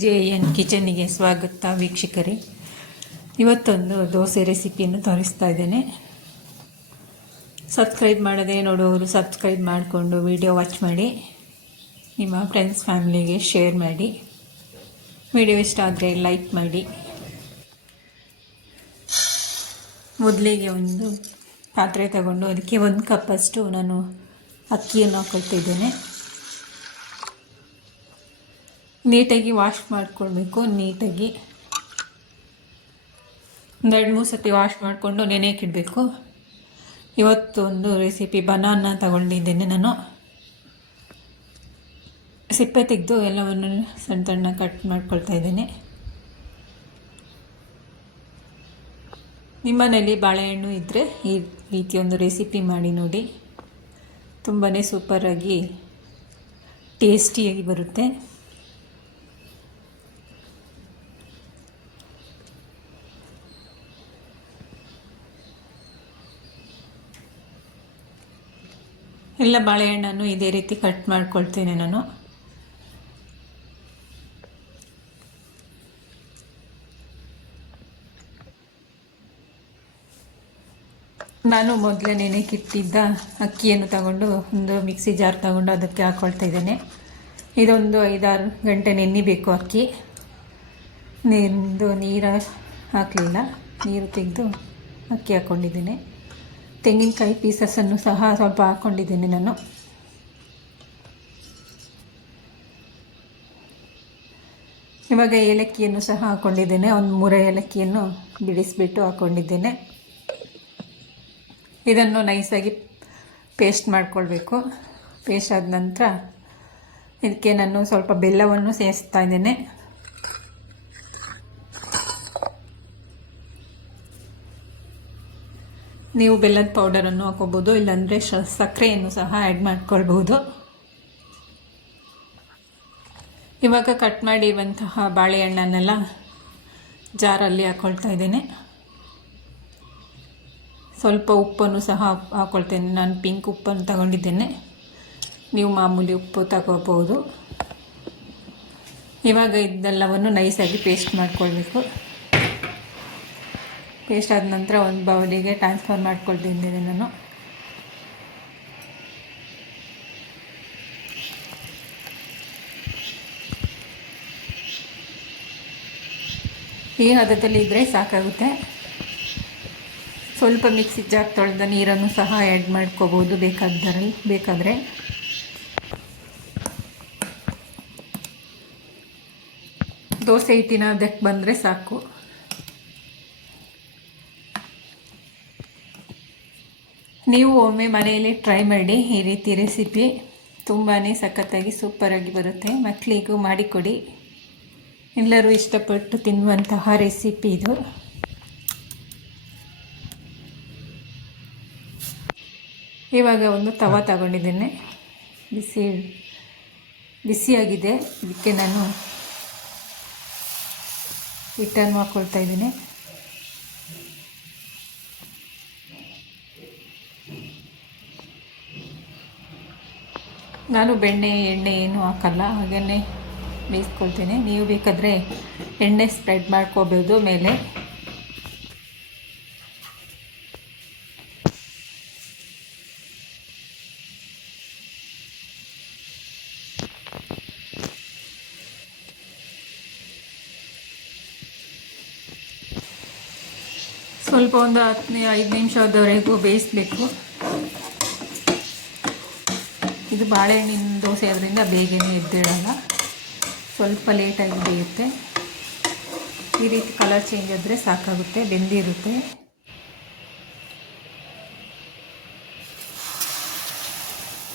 JN ಕಿಚನ್ನಿಗೆ ಸ್ವಾಗತ ವೀಕ್ಷಕರೇ. ಇವತ್ತೊಂದು ದೋಸೆ ರೆಸಿಪಿಯನ್ನು ತೋರಿಸ್ತಾ ಇದ್ದೇನೆ. ಸಬ್ಸ್ಕ್ರೈಬ್ ಮಾಡದೆ ನೋಡುವವರು ಸಬ್ಸ್ಕ್ರೈಬ್ ಮಾಡಿಕೊಂಡು ವಿಡಿಯೋ ವಾಚ್ ಮಾಡಿ, ನಿಮ್ಮ ಫ್ರೆಂಡ್ಸ್ ಫ್ಯಾಮಿಲಿಗೆ ಶೇರ್ ಮಾಡಿ, ವಿಡಿಯೋ ಇಷ್ಟ ಆದರೆ ಲೈಕ್ ಮಾಡಿ. ಮೊದಲಿಗೆ ಒಂದು ಪಾತ್ರೆ ತಗೊಂಡು ಅದಕ್ಕೆ 1 ಕಪ್ಪಷ್ಟು ನಾನು ಅಕ್ಕಿಯನ್ನು ಹಾಕೊಳ್ತಿದ್ದೇನೆ. ನೀಟಾಗಿ ವಾಶ್ ಮಾಡಿಕೊಳ್ಬೇಕು. ನೀಟಾಗಿ 2-3 ಸತಿ ವಾಶ್ ಮಾಡಿಕೊಂಡು ನೆನೆಯಕ್ಕಿಡಬೇಕು. ಇವತ್ತೊಂದು ರೆಸಿಪಿ ಬನಾನ ತಗೊಂಡಿದ್ದೇನೆ. ನಾನು ಸಿಪ್ಪೆ ತೆಗೆದು ಎಲ್ಲವನ್ನು ಸಣ್ಣ ಸಣ್ಣ ಕಟ್ ಮಾಡ್ಕೊಳ್ತಾ ಇದ್ದೇನೆ. ನಿಮ್ಮನೇಲಿ ಬಾಳೆಹಣ್ಣು ಇದ್ದರೆ ಈ ರೀತಿಯೊಂದು ರೆಸಿಪಿ ಮಾಡಿ ನೋಡಿ. ತುಂಬಾ ಸೂಪರಾಗಿ ಟೇಸ್ಟಿಯಾಗಿ ಬರುತ್ತೆ. ಎಲ್ಲ ಬಾಳೆಹಣ್ಣನ್ನು ಇದೇ ರೀತಿ ಕಟ್ ಮಾಡ್ಕೊಳ್ತೇನೆ ನಾನು. ಮೊದಲೇ ನೆನೆಕ್ಕಿಟ್ಟಿದ್ದ ಅಕ್ಕಿಯನ್ನು ತಗೊಂಡು ಒಂದು ಮಿಕ್ಸಿ ಜಾರ್ ತಗೊಂಡು ಅದಕ್ಕೆ ಹಾಕ್ಕೊಳ್ತಾ ಇದ್ದೇನೆ. ಇದೊಂದು 5-6 ಗಂಟೆ ನೆನಿಬೇಕು ಅಕ್ಕಿ. ನೀರು ಹಾಕಲಿಲ್ಲ, ನೀರು ತೆಗೆದು ಅಕ್ಕಿ ಹಾಕ್ಕೊಂಡಿದ್ದೇನೆ. ತೆಂಗಿನಕಾಯಿ ಪೀಸಸನ್ನು ಸಹ ಸ್ವಲ್ಪ ಹಾಕ್ಕೊಂಡಿದ್ದೇನೆ ನಾನು. ಇವಾಗ ಏಲಕ್ಕಿಯನ್ನು ಸಹ ಹಾಕ್ಕೊಂಡಿದ್ದೇನೆ. ಒಂದು 3 ಏಲಕ್ಕಿಯನ್ನು ಬಿಡಿಸಿಬಿಟ್ಟು ಹಾಕ್ಕೊಂಡಿದ್ದೇನೆ. ಇದನ್ನು ನೈಸಾಗಿ ಪೇಸ್ಟ್ ಮಾಡಿಕೊಳ್ಬೇಕು. ಪೇಸ್ಟ್ ಆದ ನಂತರ ಇದಕ್ಕೆ ನಾನು ಸ್ವಲ್ಪ ಬೆಲ್ಲವನ್ನು ಸೇರಿಸ್ತಾ ಇದ್ದೇನೆ. ನೀವು ಬೆಲ್ಲದ ಪೌಡರನ್ನು ಹಾಕೋಬೋದು, ಇಲ್ಲಾಂದರೆ ಸಕ್ಕರೆಯನ್ನು ಸಹ ಆ್ಯಡ್ ಮಾಡ್ಕೊಳ್ಬಹುದು. ಇವಾಗ ಕಟ್ ಮಾಡಿರುವಂತಹ ಬಾಳೆಹಣ್ಣನ್ನೆಲ್ಲ ಜಾರಲ್ಲಿ ಹಾಕ್ಕೊಳ್ತಾ ಇದ್ದೇನೆ. ಸ್ವಲ್ಪ ಉಪ್ಪನ್ನು ಸಹ ಹಾಕ್ಕೊಳ್ತೇನೆ. ನಾನು ಪಿಂಕ್ ಉಪ್ಪನ್ನು ತಗೊಂಡಿದ್ದೇನೆ, ನೀವು ಮಾಮೂಲಿ ಉಪ್ಪು ತಗೋಬೋದು. ಇವಾಗ ಇದೆಲ್ಲವನ್ನು ನೈಸಾಗಿ ಪೇಸ್ಟ್ ಮಾಡಿಕೊಳ್ಬೇಕು. ಪೇಸ್ಟ್ ಆದ ನಂತರ ಒಂದು ಬೌಲಿಗೆ ಟ್ರಾನ್ಸ್ಫರ್ ಮಾಡ್ಕೊಳ್ತಿದ್ದೇನೆ ನಾನು. ಈ ಹದದಲ್ಲಿ ಇದ್ದರೆ ಸಾಕಾಗುತ್ತೆ. ಸ್ವಲ್ಪ ಮಿಕ್ಸಿ ಜಾರ್ ತೊಳೆದ ನೀರನ್ನು ಸಹ ಆ್ಯಡ್ ಮಾಡ್ಕೋಬೋದು ಬೇಕಾದರೆ. ದೋಸೆ ಹಿಟ್ಟಿನ ಅದಕ್ಕೆ ಬಂದರೆ ಸಾಕು. ನೀವು ಒಮ್ಮೆ ಮನೆಯಲ್ಲಿ ಟ್ರೈ ಮಾಡಿ ಈ ರೀತಿ ರೆಸಿಪಿ. ತುಂಬಾ ಸಖತ್ತಾಗಿ ಸೂಪರಾಗಿ ಬರುತ್ತೆ. ಮಕ್ಕಳಿಗೂ ಮಾಡಿಕೊಡಿ. ಎಲ್ಲರೂ ಇಷ್ಟಪಟ್ಟು ತಿನ್ನುವಂತಹ ರೆಸಿಪಿ ಇದು. ಇವಾಗ ಒಂದು ತವ ತಗೊಂಡಿದ್ದೇನೆ. ಬಿಸಿಯಾಗಿದೆ. ಇದಕ್ಕೆ ನಾನು ಹಿಟ್ಟನ್ನು ಹಾಕ್ಕೊಳ್ತಾ ಇದ್ದೀನಿ. ನಾನು ಎಣ್ಣೆ ಏನು ಹಾಕಲ್ಲ, ಹಾಗೆಯೇ ಬೇಯಿಸ್ಕೊಳ್ತೀನಿ. ನೀವು ಬೇಕಾದರೆ ಎಣ್ಣೆ ಸ್ಪ್ರೆಡ್ ಮಾಡ್ಕೋಬೋದು ಮೇಲೆ. ಸ್ವಲ್ಪ ಒಂದು 5 ನಿಮಿಷದವರೆಗೂ ಬೇಯಿಸಬೇಕು. ಇದು ಬಾಳೆಹಣ್ಣಿನ ದೋಸೆ ಅದರಿಂದ ಬೇಗನೆ ಎದ್ದೇಳಲ್ಲ, ಸ್ವಲ್ಪ ಲೇಟಾಗಿ ಬೇಯುತ್ತೆ. ಈ ರೀತಿ ಕಲರ್ ಚೇಂಜ್ ಆದರೆ ಸಾಕಾಗುತ್ತೆ, ಬೆಂದಿರುತ್ತೆ.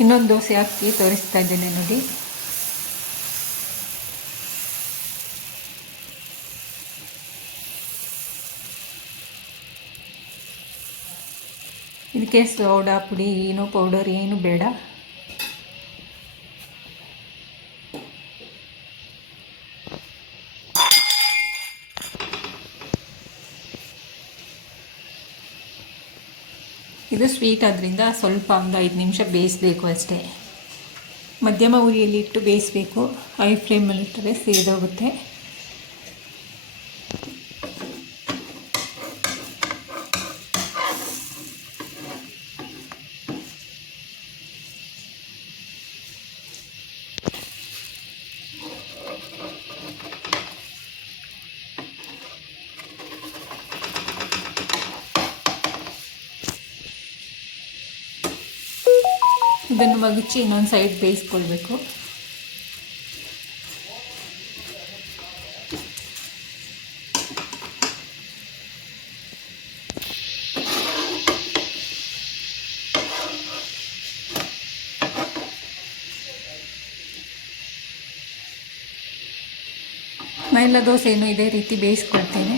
ಇನ್ನೊಂದು ದೋಸೆ ಹಾಕಿ ತೋರಿಸ್ತಾ ಇದ್ದೇನೆ ನೋಡಿ. ಇದಕ್ಕೆ ಸೋಡಾ ಪುಡಿ ಏನೋ ಪೌಡರ್ ಏನು ಬೇಡ. ಇದು ಸ್ವೀಟ್ ಆದ್ದರಿಂದ ಸ್ವಲ್ಪ ಒಂದು 5 ನಿಮಿಷ ಬೇಯಿಸಬೇಕು ಅಷ್ಟೇ. ಮಧ್ಯಮ ಉರಿಯಲ್ಲಿ ಇಟ್ಟು ಬೇಯಿಸಬೇಕು. ಹೈ ಫ್ಲೇಮಲ್ಲಿ ಇಟ್ಟರೆ ಸಿಡಿದೋಗುತ್ತೆ. ಇದನ್ನು ಮಗುಚಿ ಇನ್ನೊಂದು ಸೈಡ್ ಬೇಯಿಸ್ಕೊಳ್ಬೇಕು. ನಾ ಎಲ್ಲ ದೋಸೆಯನ್ನು ಇದೇ ರೀತಿ ಬೇಯಿಸ್ಕೊಳ್ತೇನೆ.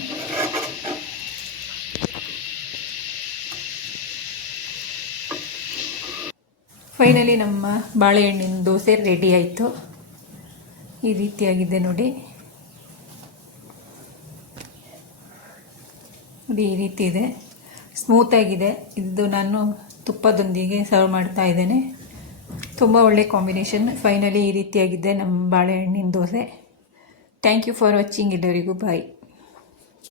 ಫೈನಲಿ ನಮ್ಮ ಬಾಳೆಹಣ್ಣಿನ ದೋಸೆ ರೆಡಿ ಆಯಿತು. ಈ ರೀತಿಯಾಗಿದೆ ನೋಡಿ. ಈ ರೀತಿ ಇದೆ, ಸ್ಮೂತಾಗಿದೆ. ಇದು ನಾನು ತುಪ್ಪದೊಂದಿಗೆ ಸರ್ವ್ ಮಾಡ್ತಾ ಇದ್ದೇನೆ. ತುಂಬ ಒಳ್ಳೆ ಕಾಂಬಿನೇಷನ್. ಫೈನಲಿ ಈ ರೀತಿಯಾಗಿದೆ ನಮ್ಮ ಬಾಳೆಹಣ್ಣಿನ dosa. Thank you for watching. ಎಲ್ಲರಿಗೂ ಬಾಯ್.